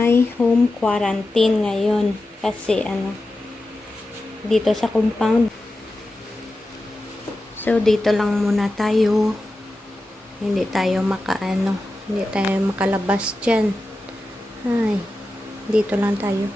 May home quarantine ngayon kasi dito sa compound. So dito lang muna tayo. Hindi tayo hindi tayo makalabas diyan. Ay, dito lang tayo.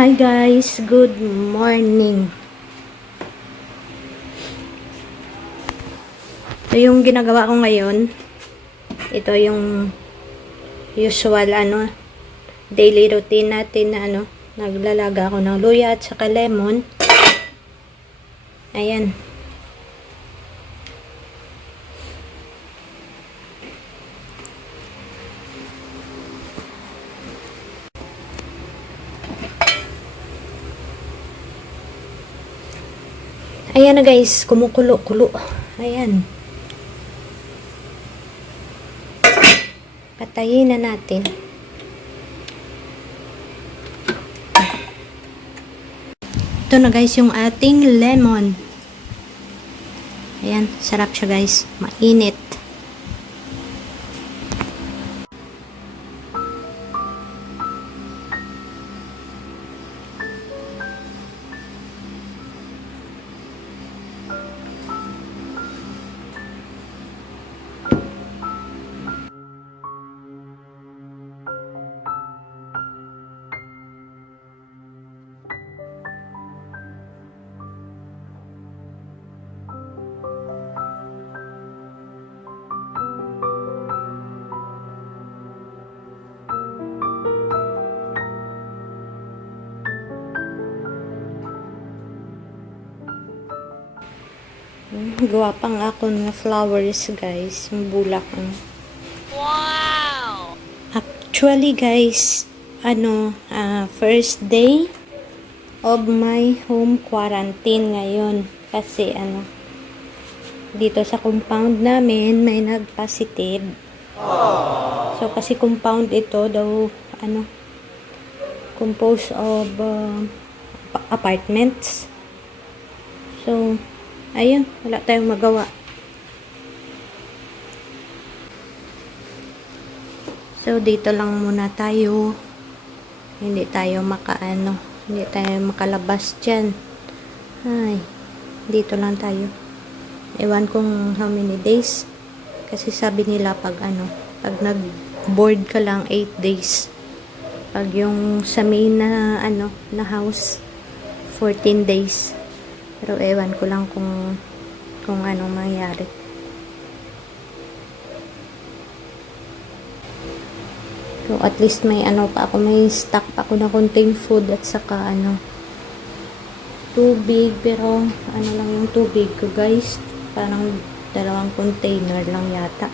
Hi guys, good morning. Ito yung ginagawa ko ngayon. Ito yung usual daily routine natin na naglalaga ako ng luya at saka lemon. Ayan. Ayan na guys, kumukulo-kulo. Ayan. Patayin na natin. Ito na guys yung ating lemon. Ayan, sarap siya guys. Mainit. Gawa pang ako ng flowers guys, yung bulak. Wow! Actually guys, first day of my home quarantine ngayon kasi dito sa compound namin may nag-positive. So kasi compound ito daw composed of apartments. So ayun, wala tayong magawa. So dito lang muna tayo. Hindi tayo hindi tayo makalabas diyan. Ay, dito lang tayo. Ewan kung how many days. Kasi sabi nila pag nag-board ka lang 8 days. Pag yung sa main na na house 14 days. Pero ewan ko lang kung anong mangyari. So at least may may stock pa ako na konting food at saka tubig, pero lang yung tubig ko guys, parang 2 container lang yata.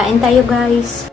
Kain tayo guys.